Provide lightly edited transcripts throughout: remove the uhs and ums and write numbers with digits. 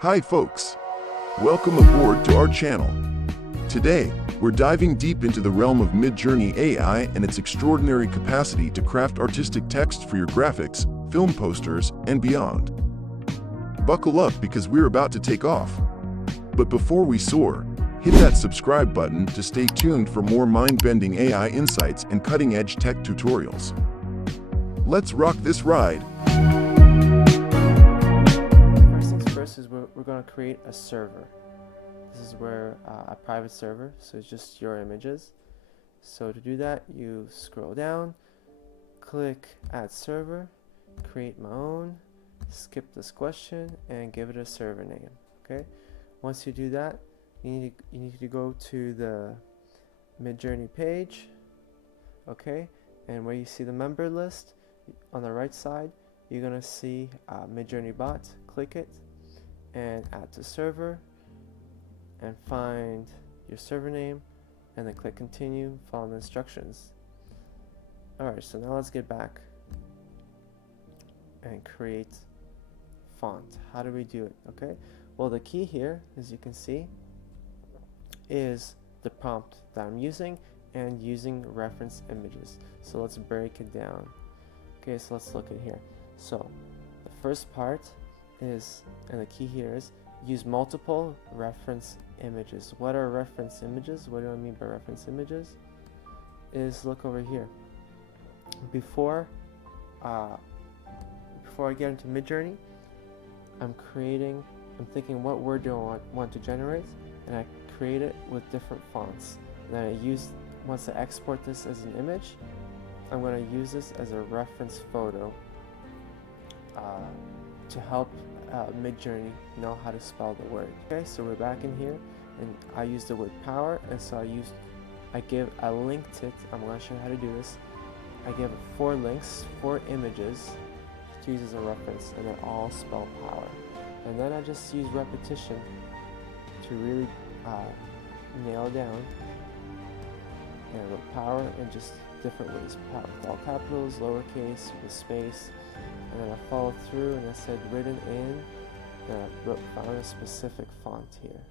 Hi folks, welcome aboard to our channel. Today, we're diving deep into the realm of Midjourney AI and its extraordinary capacity to craft artistic text for your graphics, film posters, and beyond. Buckle up because we're about to take off. But before we soar, hit that subscribe button to stay tuned for more mind-bending AI insights and cutting-edge tech tutorials. Let's rock this ride. First things first is we're going to create a server. This is where a private server, so it's just your images. So to do that, you scroll down, click add server, create my own, skip this question, and give it a server name. Okay. Once you do that, you need to go to the Midjourney page. Okay, and where you see the member list on the right side, you're gonna see Midjourney bot. Click it and add to server, and find your server name, and then click continue, follow the instructions. Alright, so now let's get back and create font. How do we do it? Okay, well, the key here, as you can see, is the prompt that I'm using and using reference images. So let's break it down. Okay, so let's look at here. So the first part is, and the key here is, use multiple reference images. What are reference images? What do I mean by reference images? Is, look over here. Before I get into Midjourney, I'm thinking what word do I want to generate, and I create it with different fonts. And then once I export this as an image, I'm going to use this as a reference photo to help Midjourney know how to spell the word. Okay, so we're back in here, and I used the word power, and so I linked it. I'm going to show you how to do this. I gave it 4 links, 4 images to use as a reference, and they all spell power. And then I just use repetition to really nail down and I wrote power in just different ways. Power with all capitals, lowercase, with space, and then I followed through and I said written in, and I found a specific font here.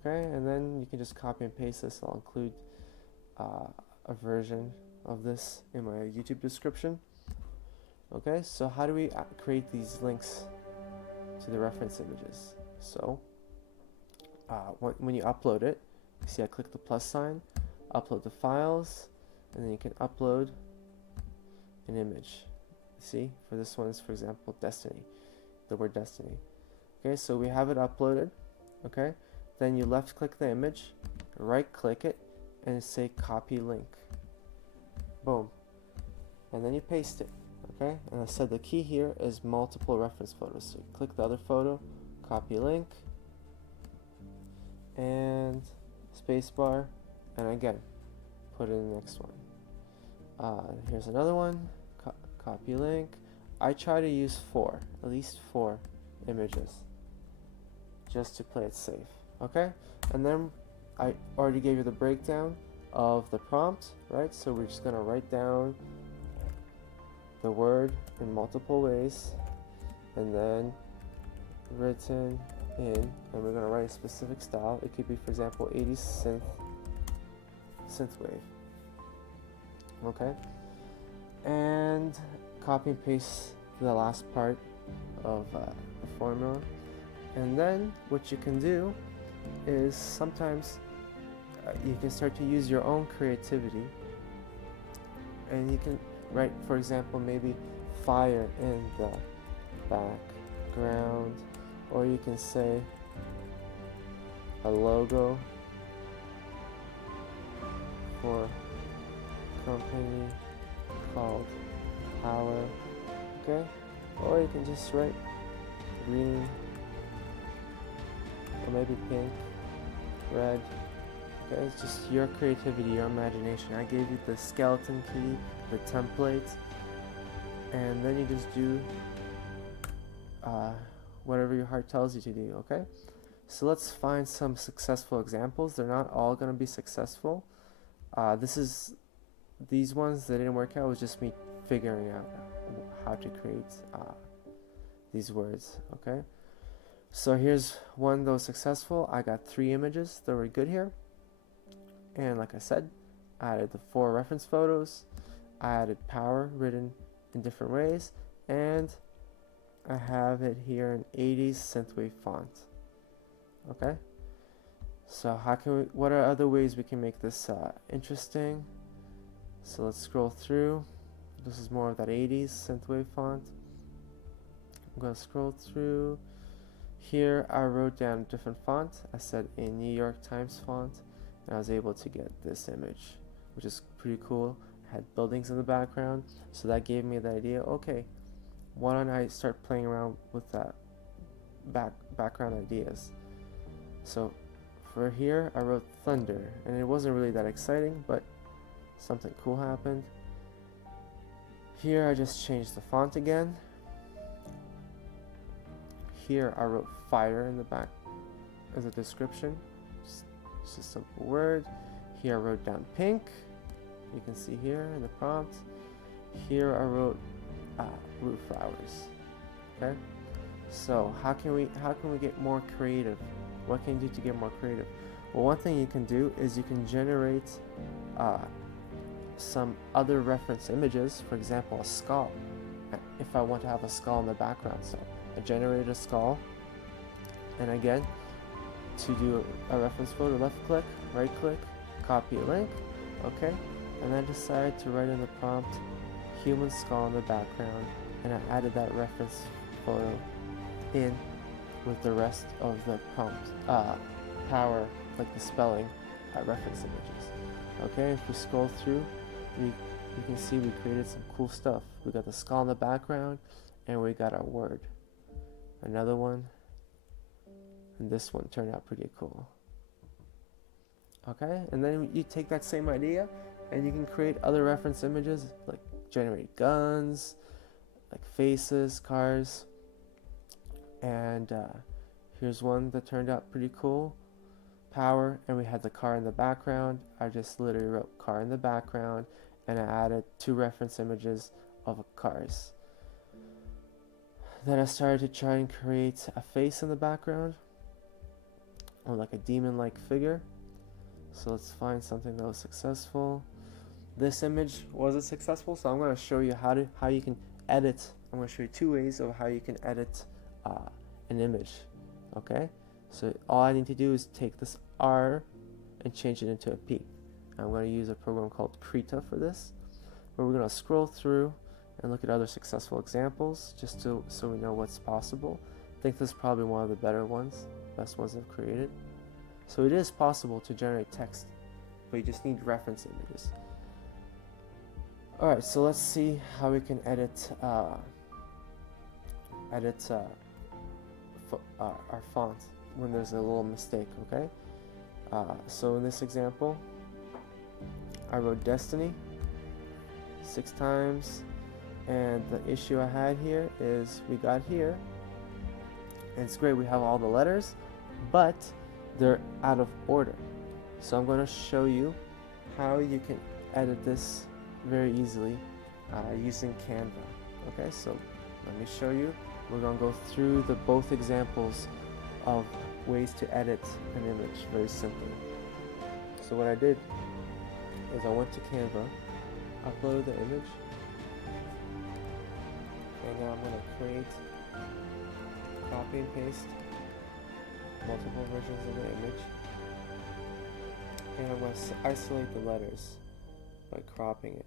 Okay, and then you can just copy and paste this. I'll include a version of this in my YouTube description. Okay, so how do we create these links to the reference images? So when you upload it, you see I click the plus sign, upload the files, and then you can upload an image. See, for this one is, for example, Destiny, the word Destiny. Okay, so we have it uploaded. Okay, then you left click the image, right click it, and say copy link. Boom, and then you paste it. Okay, and I said the key here is multiple reference photos. So you click the other photo, copy link, and spacebar, and again put in the next one. Here's another one, copy link. I try to use at least four images, just to play it safe. Okay, and then I already gave you the breakdown of the prompt, right? So we're just gonna write down the word in multiple ways, and then written in, and we're going to write a specific style. It could be, for example, 80s synthwave. Okay, and copy and paste the last part of the formula. And then what you can do is sometimes you can start to use your own creativity, and you can write, for example, maybe fire in the background, or you can say a logo for a company called Power. Okay, or you can just write green, or maybe pink, red. Okay, it's just your creativity, your imagination. I gave you the skeleton key, the template, and then you just do whatever your heart tells you to do. Okay, so let's find some successful examples. They're not all going to be successful. These ones that didn't work out was just me figuring out how to create these words. Okay, So here's one that was successful. I got 3 images that were good here. And like I said, I added the 4 reference photos. I added power written in different ways. And I have it here in 80s synthwave font. Okay. So what are other ways we can make this interesting? So let's scroll through. This is more of that 80s synthwave font. I'm going to scroll through. Here I wrote down different font. I said a New York Times font, and I was able to get this image, which is pretty cool. I had buildings in the background, so that gave me the idea, okay, why don't I start playing around with that background ideas. So for here I wrote thunder, and it wasn't really that exciting, but something cool happened. Here I just changed the font again. Here I wrote fire in the back as a description, just a simple word. Here I wrote down pink, you can see here in the prompt. Here I wrote root flowers. Okay, so how can we get more creative? What can you do to get more creative? Well, one thing you can do is you can generate some other reference images. For example, a skull. If I want to have a skull in the background, so I generated a skull, and again, to do a reference photo, left click, right click, copy a link, okay, and I decided to write in the prompt human skull in the background, and I added that reference photo in with the rest of the prompt power, like the spelling reference images. Okay, if we scroll through, you can see we created some cool stuff. We got the skull in the background, and we got our word. Another one, and this one turned out pretty cool. Okay, and then you take that same idea and you can create other reference images, like generate guns, like faces, cars, and here's one that turned out pretty cool. Power, and we had the car in the background. I just literally wrote car in the background, and I added 2 reference images of cars. Then I started to try and create a face in the background, or like a demon-like figure. So let's find something that was successful. This image wasn't successful, so I'm going to show you how you can edit. I'm going to show you 2 ways of how you can edit an image. Okay, so all I need to do is take this R and change it into a P. I'm going to use a program called Krita for this, where we're going to scroll through and look at other successful examples, just so we know what's possible. I think this is probably one of the better ones, best ones I've created. So it is possible to generate text, but you just need reference images. Alright, so let's see how we can edit our font when there's a little mistake, okay? So in this example, I wrote Destiny 6 times, and the issue I had here is we got here, and it's great, we have all the letters, but they're out of order. So I'm going to show you how you can edit this very easily using Canva. Okay, so let me show you. We're going to go through both examples of ways to edit an image very simply. So what I did is I went to Canva, uploaded the image, and now I'm going to create, copy and paste multiple versions of the image, and I'm going to isolate the letters by cropping it.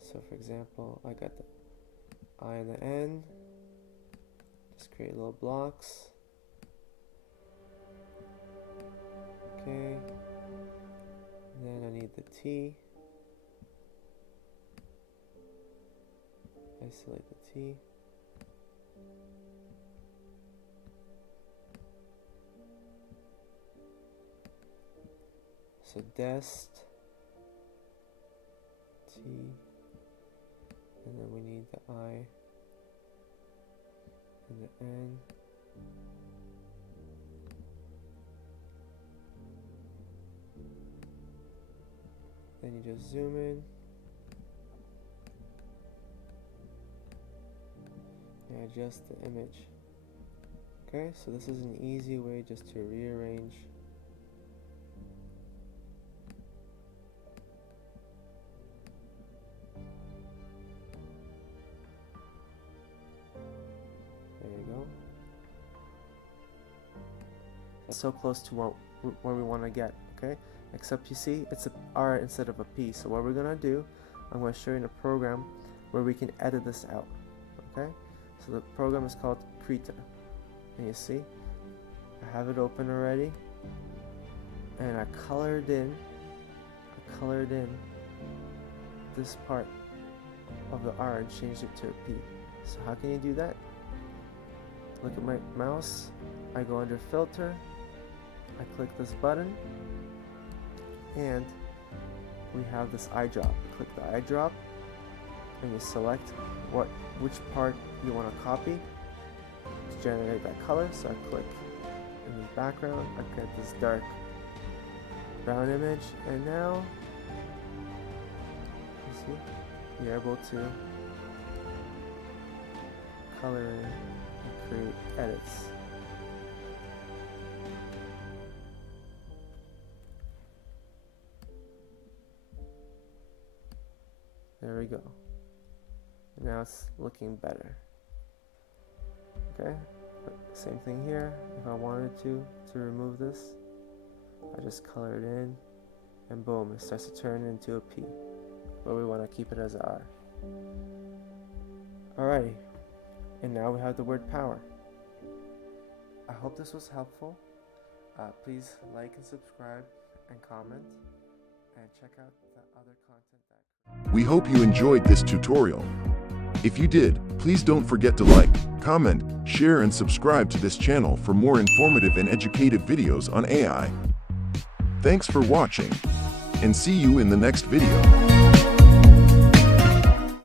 So for example, I got the I and the N, just create little blocks. Okay, and then I need the T, isolate the T. So dest, T, and then we need the I and the N. Then you just zoom in and adjust the image Okay, so this is an easy way just to rearrange there you go. That's so close to where we want to get, okay? Except you see it's a R instead of a P. So what we're gonna do, I'm going to show you in a program where we can edit this out, okay? So the program is called Krita, and you see I have it open already, and I colored in this part of the R and changed it to a P. So how can you do that? Look at my mouse, I go under filter, I click this button, and we have this eye drop. Click the eye drop and you select which part you want to copy to generate that color. So I click in the background, I get this dark brown image, and now you see you're able to color in and create edits. There we go. Now it's looking better. Okay, but same thing here. If I wanted to remove this, I just color it in, and boom, it starts to turn into a P. But we want to keep it as a R. Alrighty, and now we have the word power. I hope this was helpful. Please like and subscribe and comment, and check out the other content that We hope you enjoyed this tutorial. If you did, please don't forget to like, comment, share, and subscribe to this channel for more informative and educative videos on AI. Thanks for watching, and see you in the next video.